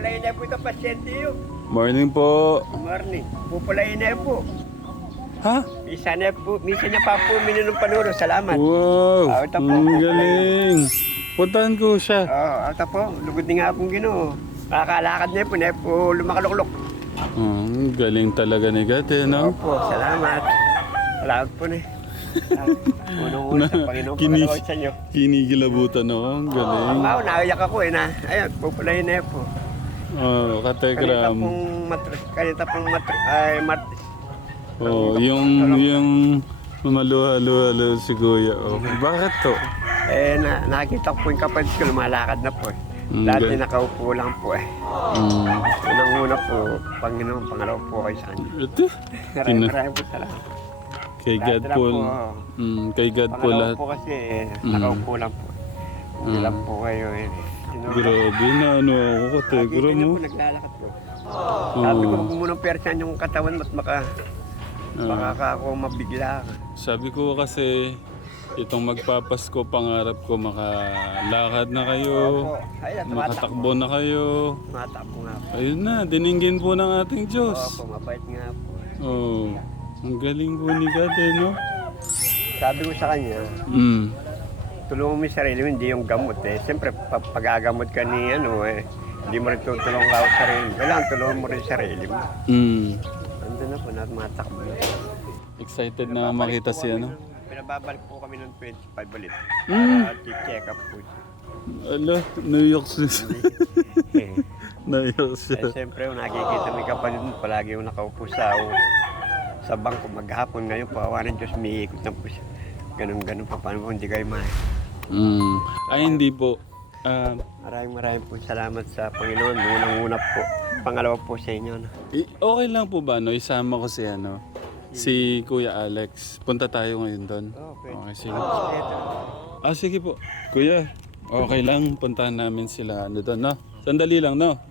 Pupulayin na po ito, pasyente yun. Morning po. Morning. Pupulayin na po. Ha? Minsan niya pa po minunong panuro. Salamat. Wow. Ito po. Ang galing. Puntahan ko siya. Ito po. Lugod din nga pong Ginoo. Makakalakad na po lumakaluklok. Ang galing talaga ni God, eh, no? Opo, salamat. Salamat po na. Unang-una sa Panginoon, pangalawa sa inyo. Kinikilabutan ako. Ang galing. Naiyak ako na. Ayun, pupulayin na po. Oh, kategram. Kanita pong martis. Oh, yung maluha-luha si Kuya. Oh. Bakit to? Nakita ko po yung kapatid ko, lumalakad na po. Dati nakaupo lang po . Unang-una po, Panginoon, pangalawa po kayo sa kanya. Ito? Maraming po salamat. Kay God po. Kay God po Pangalawa lahat. po kasi, nakaupo lang po. Hindi lang po kayo . Grabe na ano ako, kategram mo. Naglalakad po. Sabi ko, huwag mo nang persan yung katawan mo at baka ako mabigla ka. Sabi ko kasi, itong magpapasko, pangarap ko makalakad na kayo, makatakbo na kayo. Matakbo nga po. Ayun na, dininggin po ng ating Diyos. Opo, mabait nga po. Oh, ang galing po ni God, eh, no? Sabi ko sa kanya, tulungan mo yung sarili mo, hindi yung gamot . Siyempre, pag-agamot ka ni hindi mo rin tutulong ka sa sarili mo. Kailangan tulungan mo rin yung sarili mo. Nandun na po, matakbo na. Excited na makita si ano? Pinababalik po kami ng 25 ulit. Check up po siya. Ala, naiyak siya. Naiyak siya. Siyempre, nakikita mo yung kapatid mo, palagi yung nakaupo sa bangko maghapon. Ngayon po, awa ng Diyos, umiikot na po siya. Ganun pa, paano po hindi kayo Ay, hindi po. Maraming po salamat sa Panginoon. Unang-una po. Pangalawa po sa inyo. Okay lang po ba, no? Isama ko si Kuya Alex. Punta tayo ngayon doon. Okay, sige. Sige po. Kuya, okay lang. Puntahan namin sila doon, no? Sandali lang, no?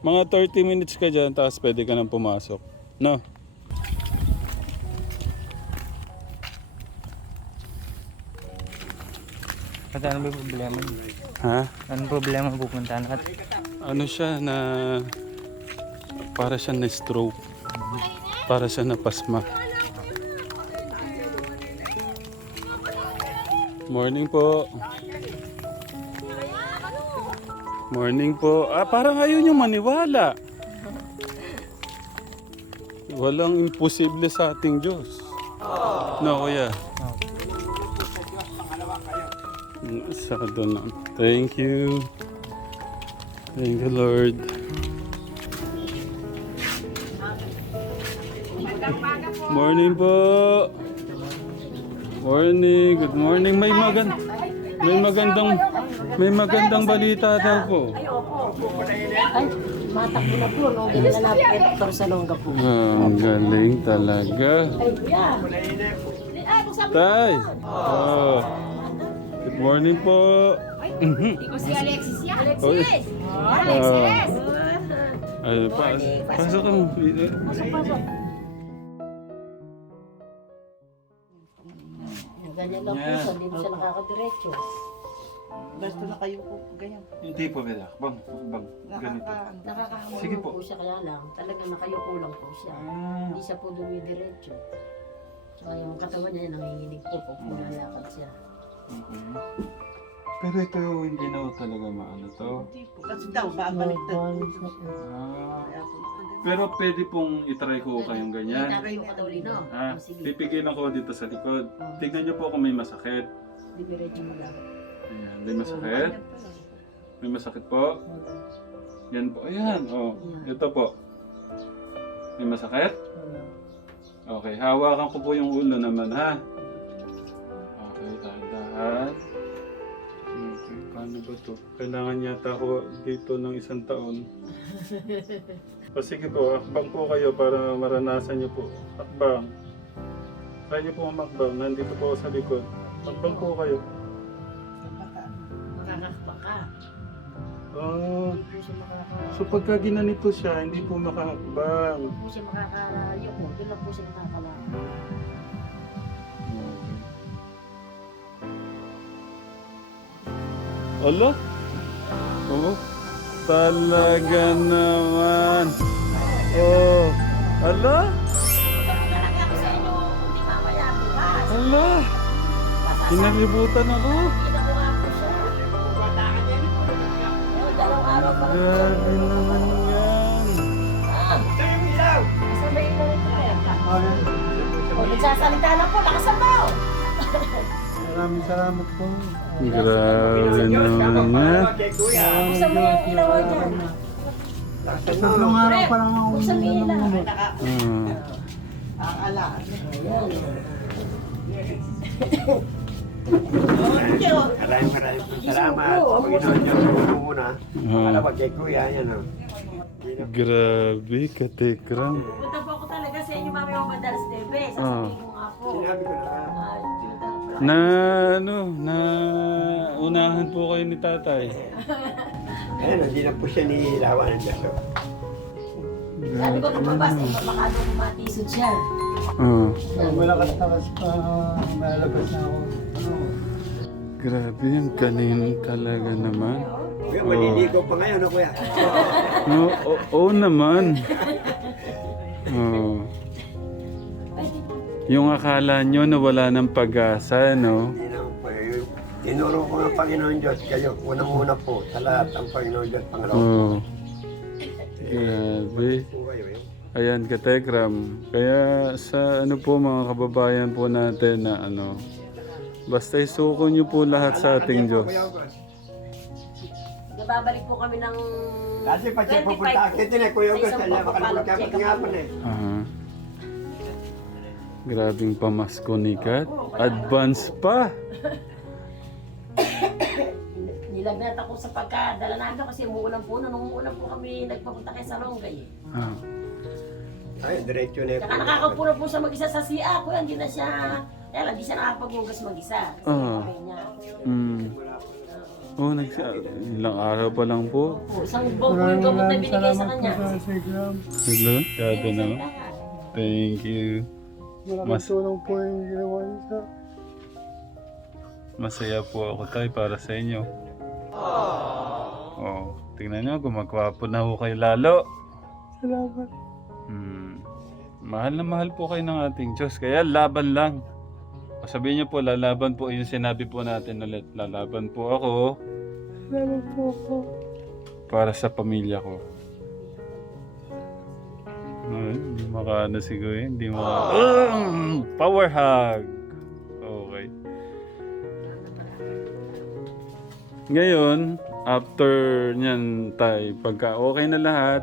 Mga 30 minutes ka dyan, tapos pwede ka nang pumasok. No? Ano ba yung problema niyo? Ha? Anong problema pupuntahan natin? Ano siya na... Para siya na stroke. Para siya na pasma. Morning po. Morning po. Parang ayaw niyong maniwala. Walang imposible sa ating Diyos. No, kuya. Sado na. Thank you. Thank you, Lord. Morning po. Morning. Good morning. May magandang balita daw po. Ay, matakbo na po. Nung ginanapit para sa longga po. Ang galing talaga. Tay. Good morning po. Ikaw si Alexis yan. Alexis! Alexis! Pasok ka mo. Ganyan lang po siya. Hindi siya nakakadiretso. Basta na kayo po, ganyan. Hindi po, Bella. Bang. Ganito. Sige Nakakahamon po. po siya kaya lang. Talagang nakayuko lang po siya. Hindi siya po dumidiretso. Saka yung katawan niya nanginginig po pag pumalakad siya. Pero ito hindi na talaga maano to. Hindi po, kasi daw, babaliktad po. Ah, pero pwede pong itry ko kayong ganyan. Try mo katawli, no? Sige. Pipigil ako dito sa likod. Tignan niyo po kung may masakit. Dumidiretso mo lang. Ayan, may masakit. May masakit po. Yan po. Ayan, ito po. May masakit? Okay, hawakan ko po yung ulo naman, ha? Okay, dahan-dahan. Okay, paano ba to? Kailangan yata ako dito ng 1 taon. Sige po, akbang po kayo para maranasan niyo po. Akbang. Kaya niyo po makbang. Nandito po ako sa likod. Akbang po kayo. Makakakpa ka. Oh, Hindi po siya makakarayo. so pagka ginanito siya, hindi po makahakbang. Hindi po siya makakarayo po. Doon lang po siya nakakalakad. Ala? Oo. Talaga naman. Oh. Ala? Talaga ako sa inyo, hindi mamaya bukas. Ala? Kinalibutan ako. Hindi ko nga po siya. Dalawang araw pa lang. Grabe naman yan. Sabay na rin tayo. O, nagsasalita na po, lakasan mo! Maraming salamat po. Grabe naman yan. Buksan mo yung ilaw dyan. Tatlong araw pa lang ako. Buksan mo yung ilaw. Akala. Maraming salamat. Panginoon Diyos, tulong muna. Malawag kay Kuya, yan o. Grabe, katekram. Punta po ako talaga sa inyo mamaya ako madalas TV. Sasabihin ko nga po. Sinabi ko na. Na unahan po kayo ni tatay. Ayan, hindi na po siya nilawan ng Diyos. Sabi ko lumabas, eh, baka doon kumatisod siya. Wala ka takas pa, malabas na ako. Grabe yan, kanino talaga naman. Kuya, maliligo pa ngayon, no, Kuya? No, oo naman. Oh. Yung akala nyo na wala ng pag-asa, no? Hindi naman po. Tinuro ko ng Panginoon Diyos kayo. Unang-una po, sa lahat ang Panginoon Diyos, Panginoon. Oh. Grabe. Po kayo, yun. Ayan, katekram. Kaya sa ano po mga kababayan po natin na ano, basta isuko nyo po lahat sa ating Diyos. Babalik po kami ng Kasi pa siya pupunta akit din eh, Kuya August. Kaya makalimutan ka nga po na eh. Aha. Grabing pamasko ni Kat. Advance pa. Nilagnat ako sa pagkadala namin kasi umuulan po. Nung umuulan po kami nagpapunta kay Salonggay. Ah. Ay, diretso na Saka nakakapuro po siya mag-isa sa siya. Kuya, hindi na siya, kaya lang, hindi siya nakapaghugas mag-isa. Ah. Oh, ilang araw pa lang po. Isang buong po yung gamot na binigay sa kanya. Hello? Kado na. Thank you. Mas, Tulong po yung ginawa niyo sa masaya po ako tayo para sa inyo. Oh, tingnan nyo, gumagwapo na ho kayo lalo. salamat. Mahal na mahal po kayo ng ating Diyos. Kaya laban lang. O sabihin niyo po, lalaban po. Yung sinabi po natin ulit. Lalaban po ako Salamat po po. para sa pamilya ko. Ay, hindi makaano siguro eh. Hindi power hug! Okay. Ngayon, after nyan tay, pagka okay na lahat,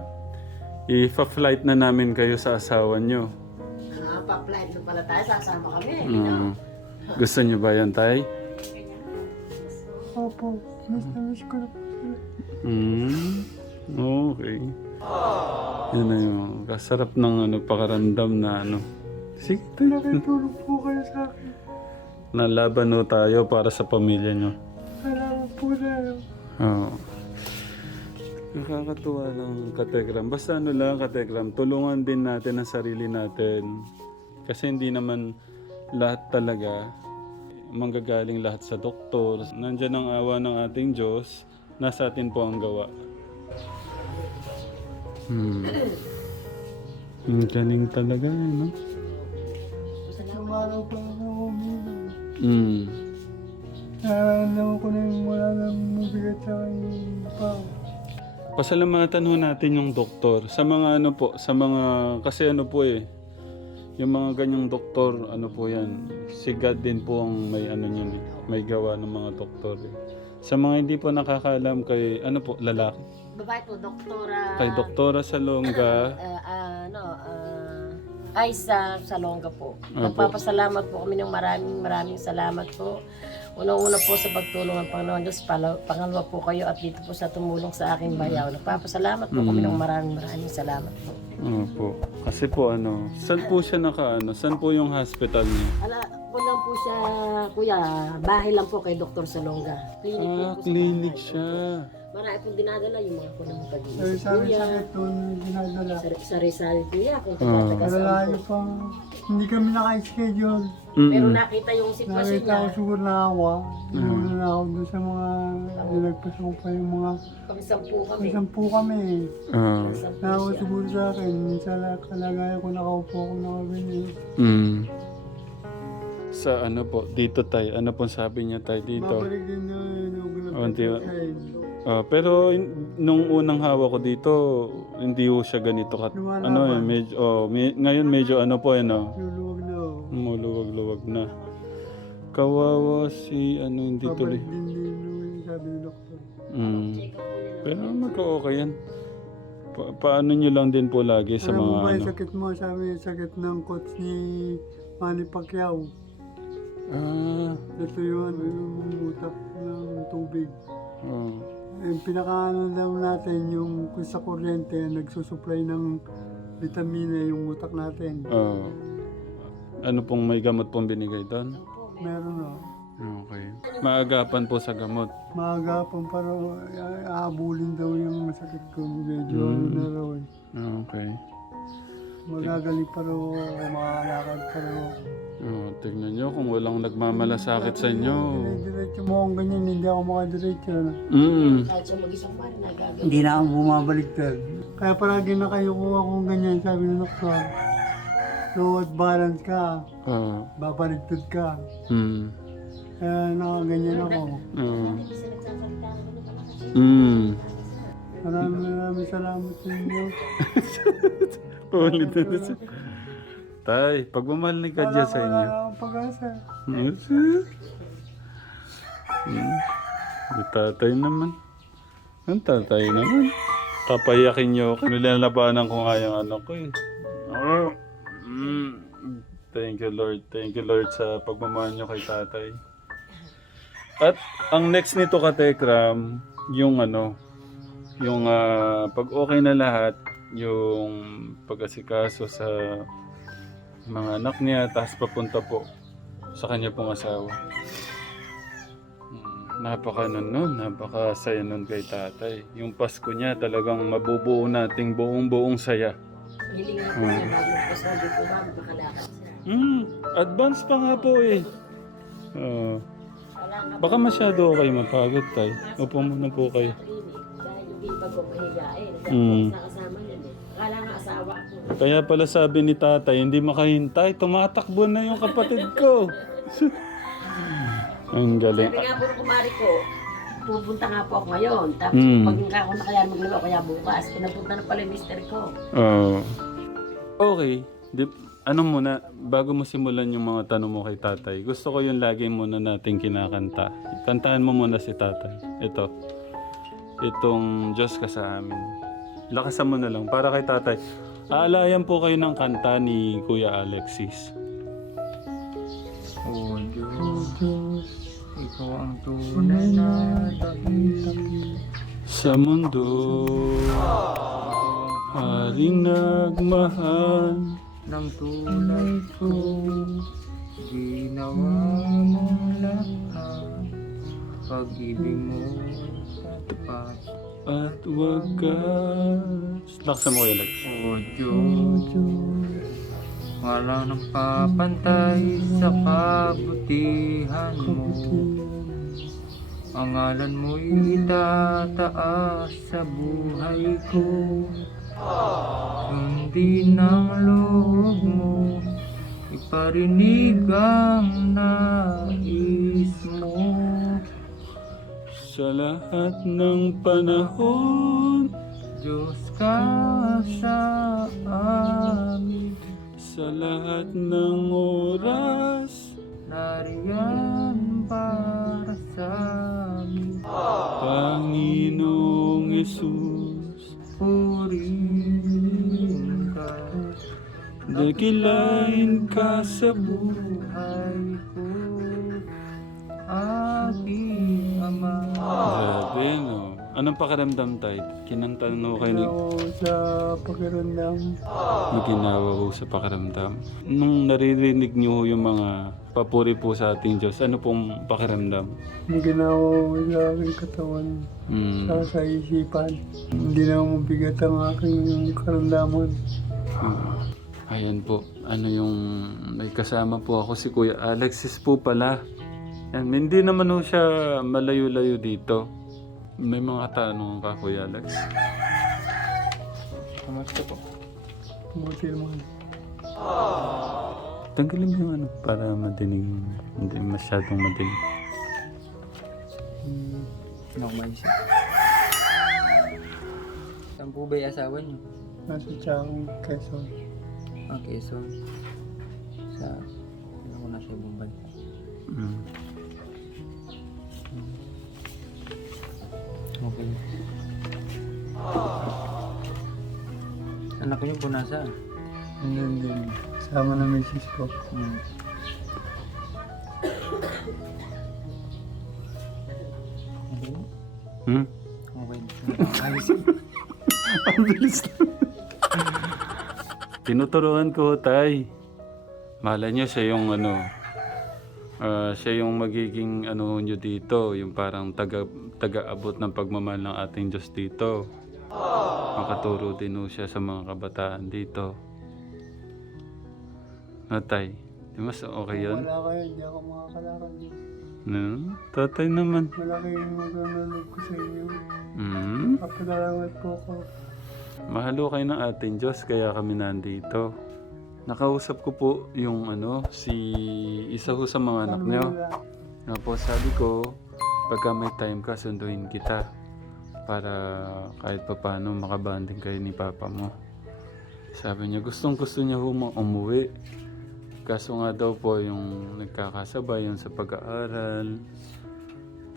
i-flight na namin kayo sa asawa nyo. Pa-flight na pala tayo, sasama kami. Gusto nyo ba yan, tay? Opo, miss ko na po sila. Okay. Yan na yung kasarap ng ano, pakaramdam na ano. Sige, tay. Nakitulong po kayo sa akin. Nalaban no tayo para sa pamilya nyo. Salamat po na. Oo. Nakakatuwa lang, katekram. Basta ano lang, katekram, tulungan din natin ang sarili natin. Kasi hindi naman lahat talaga manggagaling lahat sa doktor. Nandiyan ang awa ng ating Diyos, nasa atin po ang gawa. Ang galing talaga, no? Sumaraw pa lang ako uminom. Nararamdaman ko na yung wala nang mabigat sa akin pa. Pasalamatan ho natin yung doktor. Sa mga ano po, sa mga, kasi ano po eh, yung mga ganyang doktor, ano po yan, si God din po ang may ano yun eh, may gawa ng mga doktor eh. Sa mga hindi po nakakaalam kay, ano po, lalaki. Babae po, doktora. Kay Doktora Salonga. Aisa Salonga po. Nagpapasalamat po kami ng maraming salamat po. Unang-una po sa pagtulong ng Panginoon Diyos, pangalawa po kayo at dito po sa tumulong sa aking bayaw. Nagpapasalamat po kami ng maraming salamat po. Po. Kasi po ano, saan po siya nakaano? Saan po yung hospital niya? Wala, naman po siya, kuya, bahay lang po kay Dr. Salonga. Clinic po po sa Clinic bahay. siya. Marami pong dinadala yung mga po ng Ay, pag-iisip sabi kuya. sakit doon, dinadala. Sa Rizal kuya, kung Ah. taga Malalayo pa. Hindi kami naka-schedule. Pero Mm. nakita yung sitwasyon Nakita niya, ko siguro na awa. Siguro na ako doon sa mga nagpasok pa yung mga pag-sampu kami. sampu kami. Ah. Sampu Nawa siya. siguro sa akin. Sa kalagayan ko nakaupo ako nakabili. Mm. Sa ano po, dito tay, ano pong sabi niya tay dito? Mabalik din na Unti- pero nung unang hawak ko dito, hindi ko siya ganito kat. Lumalaban. Ano eh, medyo, ngayon medyo ano po ano, Luluwag na ako. muluwag-luwag na. Kawawa si ano, hindi tuloy. Babalik din din sabi ni doktor. Mm. Pero magka-okay yan. Paano nyo lang din po lagi sa Alam mo mga ba yung ano? sakit mo? Sabi yung sakit ng coach ni Manny Pacquiao. Ah, Ito yung ano, yung utak ng tubig. oh. Yung pinakaano daw natin, yung kung sa kuryente, nagsusupply ng vitamina yung utak natin. Oh. Ano pong may gamot pong binigay doon? Meron na. Okay. Maagapan po sa gamot. Maagapon pero aabulin daw yung masakit ko. Medyo ano na raw eh. Okay. Magagaling pa raw ako, makakalakad pa raw ako. Oh, tignan nyo kung walang nagmamalasakit sa inyo. Diretso mo akong ganyan, hindi ako makadiretso. Kahit siya mag-isang mari, nagagawin. Hindi na ako bumabaliktad. Kaya paragi na kayo ko akong ganyan, sabi ng doktor. Load balance ka, Ah. babaliktad ka. Mm. Kaya nakaganyan ako. Oh. Hindi siya nagsasalita ng ano pala kasi. Mm. Maraming salamat sa inyo. Ulit na siya. Tay, pagmamahal ka dyan sa inyo. Wala akong pag-asa. Yung tatay naman. Ang tatay naman. Papayakin nyo ako. Nilalabanan ko nga yung anak ko eh. Oh. Thank you Lord. Thank you Lord sa pagmamahal nyo kay tatay. At ang next nito ka Tekram, yung ano, yung pag okay na lahat, yung pag-asikaso sa mga anak niya, tapos papunta po sa kanya pong asawa. Napaka napakasaya nun kay tatay. Yung Pasko niya talagang mabubuo nating buong saya. Hiling nga po niya, bago po sa hindi po bago makalakad siya. Advance pa nga po eh. Wala nga Baka masyado kayo mapagod tay. Upo muna po kayo. clinic. Dahil yung ibag ko mahigain. Nakasama yan eh. Akala nga asawa ko. Kaya pala sabi ni tatay, hindi makahintay. Tumatakbo na yung kapatid ko. Ang galing. Sabi nga po ng kumari ko, pupunta nga po ako ngayon. Tapos pag ako na kaya maglaro, kaya bukas, pinapunta na pala yung mister ko. Okay. Ano muna, bago mo simulan yung mga tanong mo kay tatay, gusto ko yung lagi muna nating kinakanta. Kantahan mo muna si tatay. Ito. Itong Diyos ka sa amin. Lakasan mo na lang para kay tatay. Aalayan po kayo ng kanta ni Kuya Alexis. O Diyos, Ikaw ang tunay na tabi Sa mundo, haring nagmahal. ng tulad ko. Ginawa mo lahat, pag-ibig mo tapat. At wagas. Lakasan mo Kuya Alex. O Diyos, walang nang papantay sa kabutihan mo. Ang ngalan mo'y itataas sa buhay ko. Sundin ang loob mo, iparinig ang nais mo. Sa lahat ng panahon, Diyos ka sa amin, sa lahat ng oras, nariyan para sa amin. Panginoong Yesus, Purihin ka, dakilain ka sa buhay. buhay ko, aking Ama. Grabe, no? Anong pakiramdam tayo? Kinantan mo kayo Ako sa pakiramdam. na ginawa ko sa pakiramdam. Nung naririnig niyo yung mga papuri po sa ating Diyos. Ano pong pakiramdam? Hindi ginawa sa aking katawan. Saka sa isipan. Hindi na mabigat ang aking karamdaman. Ayan po. Ano yung may kasama po ako si Kuya Alexis po pala. And hindi naman po siya malayo-layo dito. May mga tanong ka, Kuya Alex. Kamusta po? Buti naman. Tanggalin mo yung ano para madinig. Hindi masyadong madinig. Normal siya. Saan po ba yung asawa niyo? Nasa Tiang, Quezon. Quezon. Sa... Ano ko nasa ibang bansa. Okay. Anak niyo po nasaan? Hindi. Sama na misis ko. Okay. Hmm? Okay. Ang bilis lang. Tinuturuan ko, tay. Malay niyo siya yung ano, siya yung magiging ano nyo dito, yung parang taga-abot ng pagmamahal ng ating Diyos dito. Makaturo din ho siya sa mga kabataan dito. No, tay? Di mas okay yun? Wala kayo, hindi ako makakalakad yun. No? Tatay naman. Wala kayong magandang ko sa inyo. Papagalamat po ako. Mahalo kayo ng ating Diyos, kaya kami nandito. Nakausap ko po yung ano, si isa ho sa mga anak niyo. Nga po, sabi ko, pagka may time ka, sunduin kita. Para kahit pa paano makabanding kayo ni Papa mo. Sabi niya, gustong gusto niya umuwi. Kaso nga daw po yung nagkakasabay yun sa pag-aaral.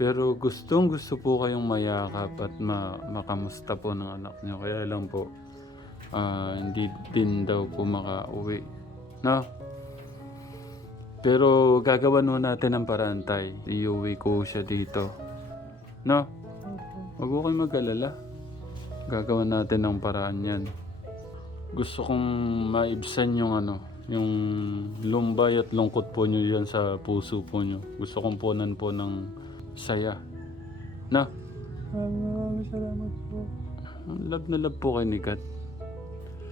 Pero gustong gusto po kayong mayakap at makamusta po ng anak niyo. Kaya lang po, hindi din daw po makauwi. No? Pero gagawan ho natin ng paraan, tay. Iuwi ko siya dito. No? Huwag ko kayo mag-alala. Gagawan natin ng paraan yan. Gusto kong maibsan yung ano, yung lumbay at lungkot po nyo yan sa puso po nyo. Gusto kong punan po ng saya. Na? Maraming salamat po. Love na love po kay ni Kat.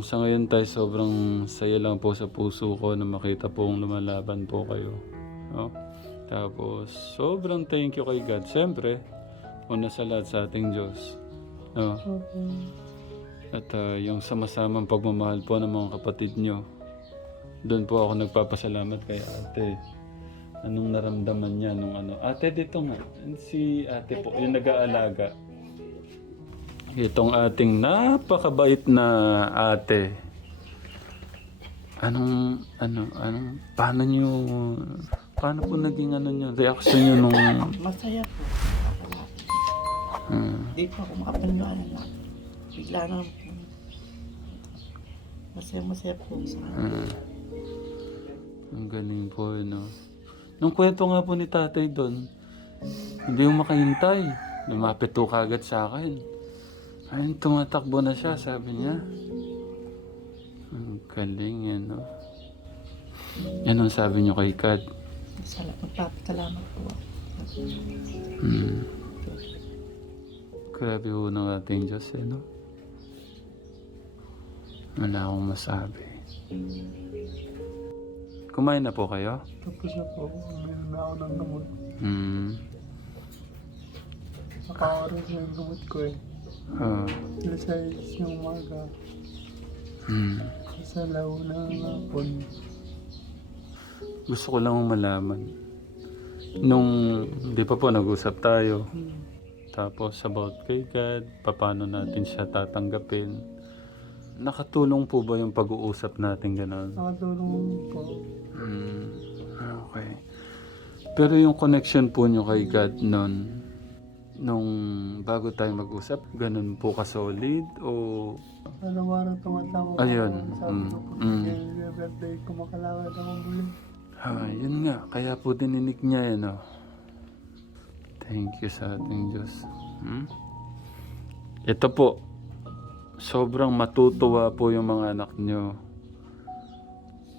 Sa ngayon tayo sobrang saya lang po sa puso ko na makita pong lumalaban po kayo. No? Tapos sobrang thank you kay God. Siyempre, una sa lahat sa ating Diyos. No? At yung sama-samang pagmamahal po ng mga kapatid nyo. Doon po ako nagpapasalamat kay ate. Anong naramdaman niya nung ano? Ate, dito nga. Si ate po, yung nag-aalaga. Itong ating napakabait na ate. Paano po naging ano nyo, reaction nyo nung... Masaya po. Hindi po ako makapaniwala na. Bigla na po. Masaya po sa Ang galing po, no? Nung kwento nga po ni tatay doon, hindi mo makahintay. Lumapit po kagad sa akin. Ayun, tumatakbo na siya, sabi niya. Ang galing yan, no? Yan ang sabi niyo kay Kad. Magpapasalamat po ako. Grabe ho ng ating Diyos, eh, no? Wala akong masabi. Kumain na po kayo? Tapos na po, meron na ako ng gamot. Nakawaras na yung gamot ko eh. Alas 6 ng umaga. Sa law ng hapon. Gusto ko lang malaman. Nung, di pa po nag-usap tayo. Tapos about kay God, paano natin siya tatanggapin. Nakatulong po ba yung pag-uusap natin gano'n? Nakatulong po. Okay. Pero yung connection po nyo kay God noon, nung bago tayo mag-usap, ganun po ka-solid o... Araw-araw tumatawag ako. Ayun. Sabi ko po, birthday ko makalakad ako muli. Yun nga. Kaya po dininig niya yan, oh. Thank you sa ating Diyos. Ito po, sobrang matutuwa po yung mga anak nyo.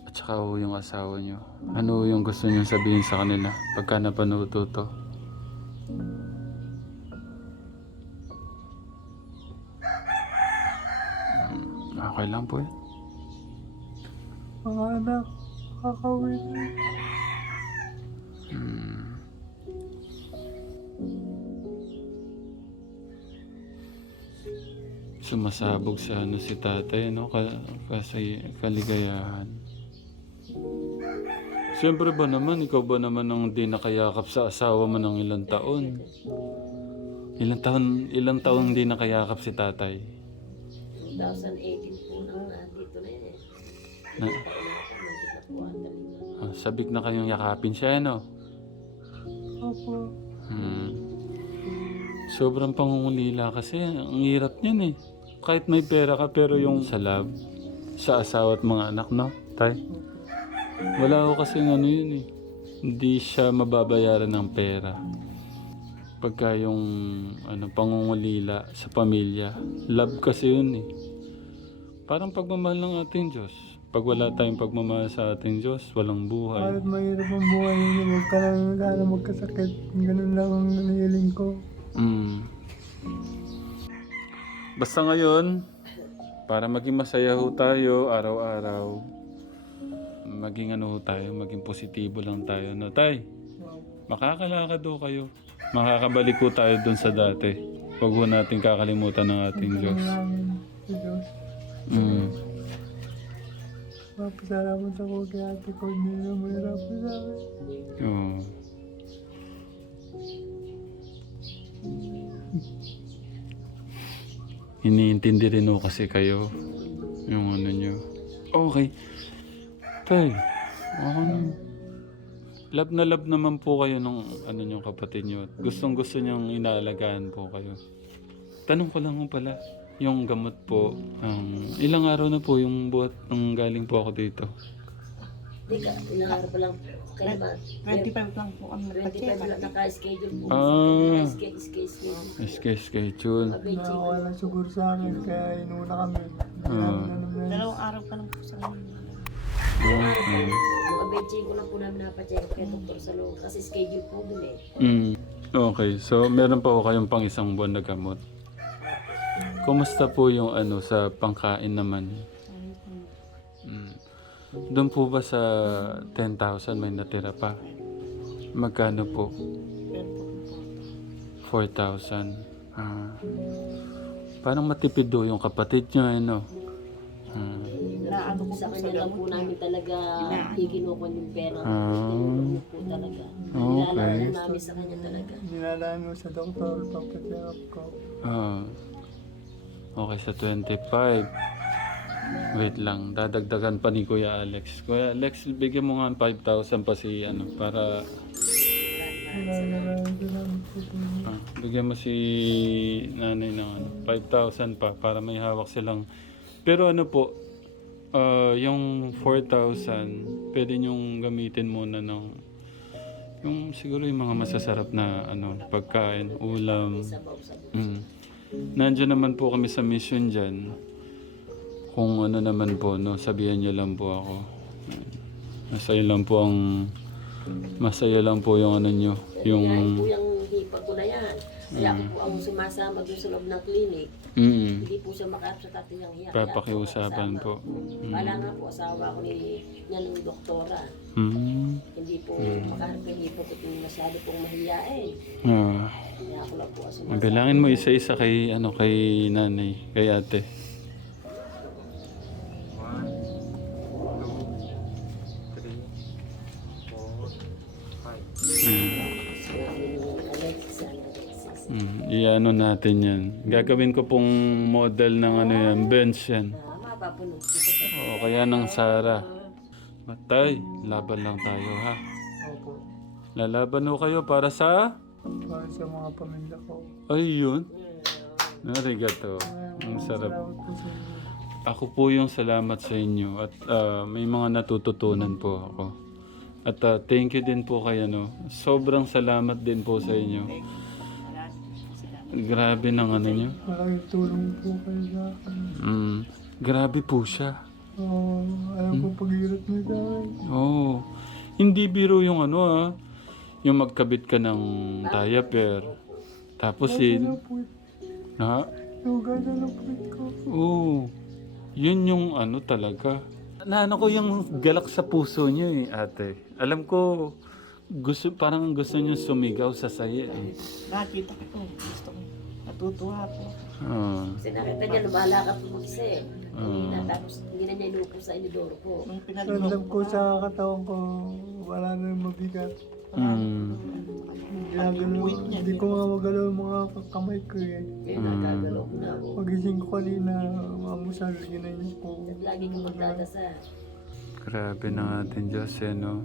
At tsaka ho yung asawa nyo. Ano yung gusto nyo sabihin sa kanila pagka napanood to? Okay lang po eh. Mga anak, kakawin. Sumasabog sa ano si tatay, no? Kasi kaligayahan. Siyempre ba naman, ikaw ba naman ang di nakayakap sa asawa mo ng ilang taon? Ilang taon di nakayakap si tatay? 2018 po nang nandito na yun eh. Na, Nandito na po ang talima. sabik na kayong yakapin siya, no? Opo. Sobrang pangungulila kasi, ang hirap niyan eh. Kahit may pera ka pero yung sa love, sa asawa at mga anak, no? Tay? Wala ko kasi ano yun eh. Hindi siya mababayaran ng pera. Pagka yung pangungulila sa pamilya, love kasi yun eh. Parang pagmamahal ng ating Diyos. Pag wala tayong pagmamahal sa ating Diyos, walang buhay. Kahit mahirap ang buhay ninyo, huwag ka lang sana magkasakit. Ganun lang ang hinihiling ko. Basta ngayon, para maging masaya ho tayo araw-araw, maging maging positibo lang tayo. No, tay? Makakalakad ho kayo. Makakabalik ho tayo dun sa dati. Huwag ho natin kakalimutan ng ating Diyos. Namin sa Diyos. Mapasalamat ako kay ate ko. Hindi na mahirap sa akin. Oo. Iniintindi rin ho kasi kayo yung ano nyo. Okay. Tay, okay na. Love na love naman po kayo ng nyo kapatid nyo. Gustong gusto nyong inaalagaan po kayo. Tanong ko lang ho pala, yung gamot po, ilang araw na po yung buhat ng galing po ako dito? Teka, inaharap pa lang. Kaya ba? 25 lang po kami 25 nagpa-check. lang naka-schedule po. Ah. Schedule. Schedule. Nakawala siguro sa akin, kaya inuna kami. Dalawang araw pa lang po sa kanya. Okay. Mga benching ko lang po namin napacheck kay Dr. Salong kasi schedule po dun eh. Okay, so meron pa ho kayong pang isang buwan na gamot. Kumusta po yung sa pangkain naman? Doon po ba sa 10,000 may natira pa? Magkano po? 4,000. Parang matipid do yung kapatid nyo, Naano ko Sa po sa kanya lang po gamot. namin talaga ikinukon yung pera. Ah. Ikinukon po talaga. Okay. Nilalaro namin sa kanya talaga. Nilalaan mo sa doktor, papacheck ko. Okay, sa 25. Wait lang, dadagdagan pa ni Kuya Alex. Kuya Alex, bigyan mo nga 5,000 pa si para Salamat po. bigyan mo si nanay ng 5,000 pa para may hawak silang. Pero po, yung 4,000, pwede nyong gamitin muna ng yung siguro yung mga masasarap na pagkain, ulam. Nandiyan naman po kami sa mission dyan. Kung naman po, sabihan niyo lang po ako. Masaya lang po yung nyo. Yung Yung... po yung hipag ko na yan. Kaya ako po ang sumasama doon sa loob ng clinic. Hindi po siya makaap sa tatayang hiya. Kaya Papakiusapan ako po. Kala nga po asawa ko niya ng doktora. Hindi po makaharap ng hipag ko kung masyado pong mahiyain. Kaya ako lang po ang sumasama. Bilangin mo isa-isa kay nanay, kay ate. 1, 2, 3, 4, 5. Iano natin yan. Gagawin ko pong model ng bench yan. Mapapunod ko sa O kaya ng Sara. Matay, laban lang tayo ha. Opo. Lalaban ho kayo para sa... Para sa mga pamilya ko. Ayun. Narigato. Ang sarap. Salamat po sa inyo. Ako po yung salamat sa inyo at may mga natututunan po ako. At thank you din po kayo, Sobrang salamat din po sa inyo. Grabe ng nyo. Malaking tulong po kayo sa akin. Grabe po siya. Alam ko paghirap niya sa akin. Oo. Hindi biro yung ano yung magkabit ka ng diaper. Tapos na? Yung ganda ng puwit ko. Oo. Yun yung ano talaga. Naano ko yung galak sa puso niyo ate. Alam ko, parang gusto niyo sumigaw sa saya Nakita ko to. Gusto ko. Natutuwa po. Kasi nakita niya, lumalakad po mag-isa eh. Kanina, tapos hindi na niya inupo sa inidoro po. Nung Ramdam ko sa katawan ko, wala na yung mabigat. Hindi ko nga magalaw yung mga kamay ko eh. Kaya nagagalaw ko na ako. Pagising ko kanina, mamusal, ginanyan ko. Lagi ko magdadasal. Grabe ng ating Diyos no.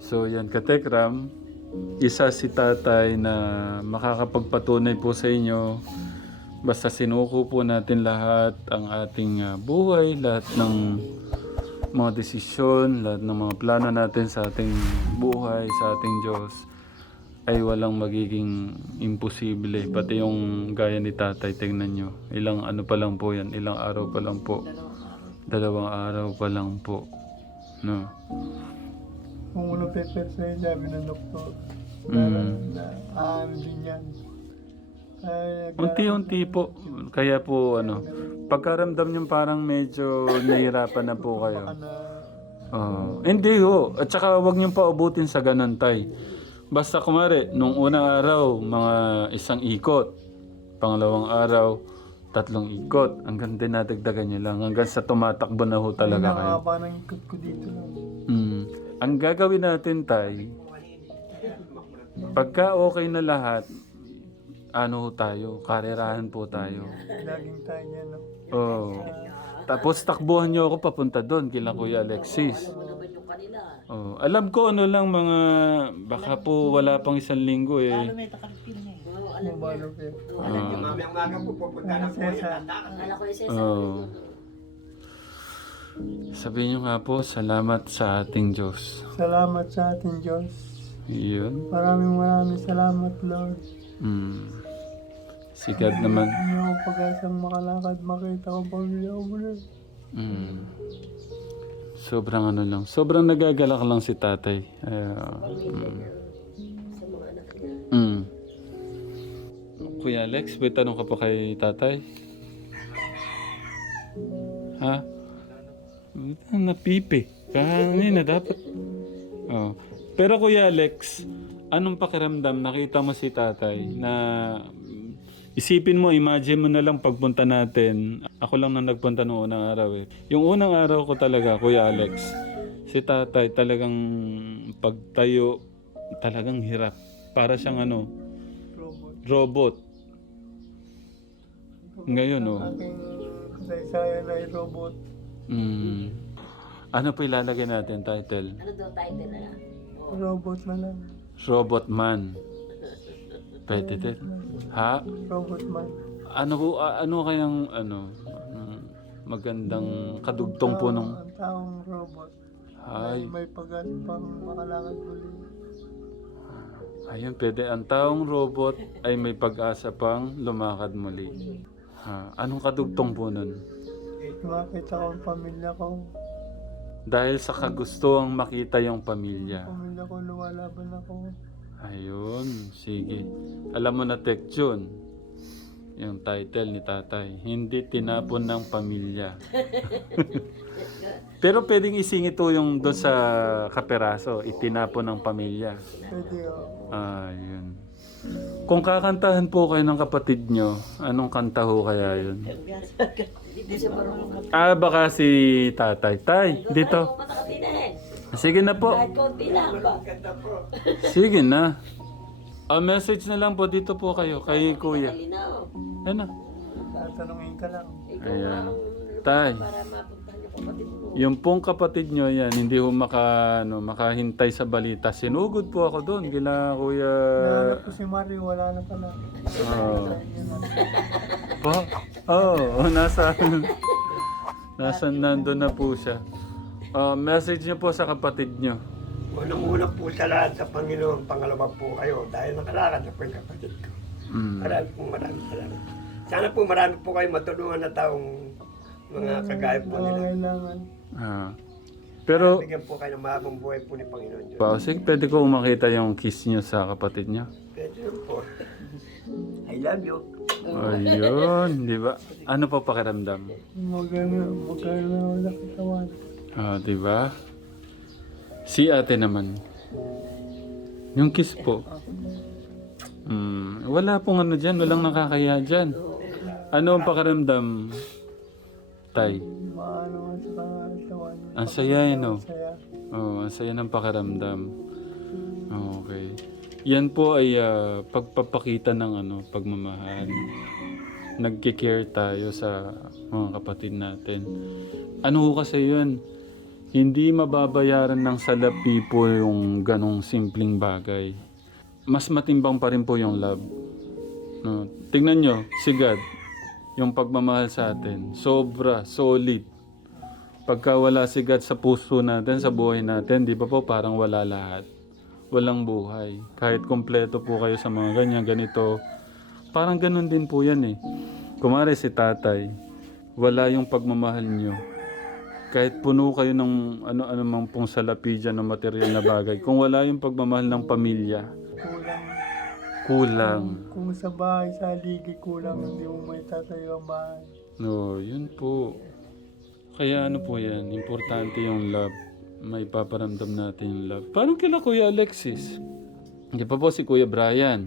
So yan, Katekram, isa si tatay na makakapagpatunay po sa inyo. Basta sinuko po natin lahat ang ating buhay, lahat ng mga desisyon, lahat ng mga plano natin sa ating buhay, sa ating Diyos, ay walang magiging imposible. Pati yung gaya ni tatay, tingnan nyo. Ilang ano pa lang po yan, ilang araw pa lang po. 2 araw pa lang po. No? Kung walang paper sa'yo, sabi ng doktor, na din yan. Unti-unti po. Kaya po pagkaramdam nyo parang medyo nahihirapan na po kayo. Hindi ho. At saka huwag nyo pa ubutin sa ganun, tay. Basta kumari, nung unang araw, mga 1 ikot. Pangalawang araw, 3 ikot. Hanggang dinadagdagan nyo lang. Hanggang sa tumatakbo na ho talaga kayo. Nakakaba ng ikot ko dito lang. Ang gagawin natin, tay, pagka okay na lahat, karerahan po tayo. Laging tayo yan. No? Oh. Tapos takbuhan niyo ako papunta doon kila Kuya Alexis. Ano naman yung kanila? Oh, alam ko lang baka po wala pang 1 linggo eh. Ano may takalpin niya eh. Oo, alam niya. Mabalo kayo. Mamayang umaga po, pupunta na po yan. Akala ko yung Cesar. Oh. Sabihin niyo nga po, salamat sa ating Diyos. Salamat sa ating Diyos. Iyon. Maraming salamat, Lord. Si God naman. Hindi ako pag-asang makalakad, makita ko pamilya ko muna. Sobrang lang. Sobrang nagagalak lang si tatay. Kuya Alex, may tanong ka pa kay tatay? Ha? Napipi. Kanina dapat. Oh. Pero Kuya Alex, anong pakiramdam? Nakita mo si tatay na isipin mo, imagine mo na lang pagpunta natin. Ako lang na nagpunta noong unang araw eh. Yung unang araw ko talaga, Kuya Alex, si tatay talagang pagtayo, talagang hirap. Para siyang robot. Ngayon Aking kasaysayan ay robot. Ano pa ilalagay natin title? Ano daw title na? Robot na lang. Robot Man. Pwede din. Ha? Robot man. Ano kayang magandang kadugtong po nung Ang taong robot. ay May pag-asa pang makalakad muli. ayun pwede ang taong robot ay may pag-asa pang lumakad muli. Anong kadugtong po nun? Makita ko ang pamilya ko. Dahil sa kagustuhang makita yung pamilya. Pamilya ko, lumalaban ako. Ayun, sige. Alam mo na, Tek Jun, yung title ni tatay, hindi tinapon ng pamilya. Pero pwedeng isingit to yung doon sa kaperaso, itinapon ng pamilya. Pwede ako. Ayun. Kung kakantahan po kayo ng kapatid nyo, anong kanta ho kaya yun? Hindi siya marunong. Baka si tatay. Tay, dito. Matakati na eh. Sige na po. Kahit konti lang ba? Sige na. Message na lang po dito po kayo, kay kuya. Linaw. Ano? Tatanungin ka lang. Ikaw Ayan. ang Tay, para mapuntahan yung kapatid mo. yung pong kapatid nyo yan, hindi ho makahintay sa balita. Sinugod po ako doon, kila kuya... Nahanap ko si Mario, wala na pala. Nandun na po siya. Message niyo po sa kapatid nyo. Unang-una po sa lahat sa Panginoon, pangalawa po kayo dahil nakalakad na po yung kapatid ko. Maraming salamat. Sana po marami po kayo matulungan na taong mga kagaya po mga nila. kailangan. Ah. Pero, Bigyan po kayo ng mahabang buhay po ni Panginoon Diyos. Pausik, pwede ko makita yung kiss niyo sa kapatid niyo? Pwede yun po. I love you. Ayun, di ba? Ano pa pakiramdam? Magana wala katawan. Ah, di ba? Si ate naman. Yung kiss po. Wala pong ano dyan, walang nakakaya dyan. Ano ang pakiramdam, Tay? Maano sa katawan. Ang saya no? Saya. Oh, ang saya ng pakiramdam. Okay. Yan po ay pagpapakita ng pagmamahal. Nagki-care tayo sa mga kapatid natin. Ano ho kasi yun? Hindi mababayaran ng salapi po yung ganong simpleng bagay. Mas matimbang pa rin po yung love. No? Tingnan nyo, si God, yung pagmamahal sa atin, sobra, solid. Pagka wala si God sa puso natin, sa buhay natin, di ba po parang wala lahat. Walang buhay. Kahit kompleto po kayo sa mga ganyan, ganito. Parang ganun din po yan eh. Kumari si tatay, wala yung pagmamahal nyo. Kahit puno kayo ng ano-ano mang pong salapi dyan ng material na bagay. Kung wala yung pagmamahal ng pamilya, kulang. Kung sa bahay, sa ligi, kulang. Hindi mo may tatayo ang bahay. No, yun po. Kaya ano po yan, importante yung love. May paparamdam natin yung love. Parang kila Kuya Alexis. Hindi pa po si Kuya Brian.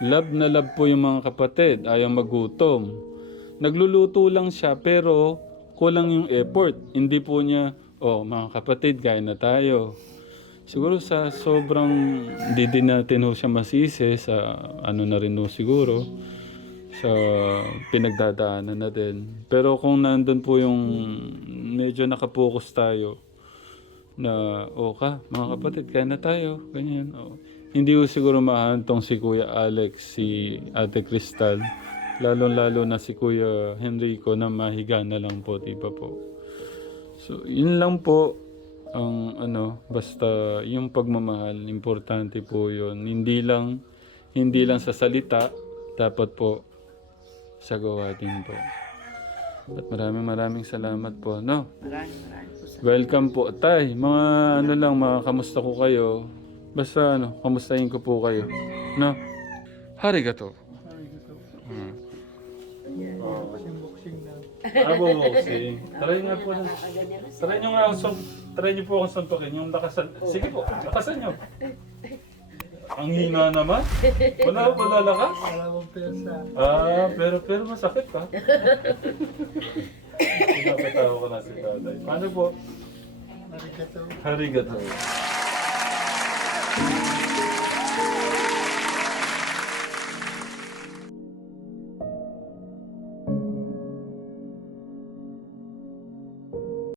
Love na love po yung mga kapatid. Ayaw magutom. Nagluluto lang siya pero kulang yung effort. Hindi po niya, mga kapatid, kain na tayo. Siguro sa sobrang di din natin ho siya masisi sa na rin ho siguro. Sa pinagdadaanan na din. Pero kung nandun po yung medyo nakapokus tayo na, mga kapatid, kaya na tayo, ganyan. Hindi ko siguro mahantong si Kuya Alex, si Ate Cristal, lalo-lalo na si Kuya Henrico na mahiga na lang po, di ba po? So, yun lang po ang basta yung pagmamahal, importante po yun. Hindi lang sa salita, dapat po sa gawa din po. At maraming salamat po, no? Maraming po sa Welcome po, Tay. Mga kamusta ko kayo. Basta kamustahin ko po kayo. No? Harigato. Boxing na. Boxing. Try nga po. Try nyo po akong suntukin. Yung lakasan. Sige po, lakasan nyo. Ang hina naman. Wala lakas. Wala mong persa. Pero masakit pa. Pinapatawa ko na si tatay. Paano po? Arigato. Harigato.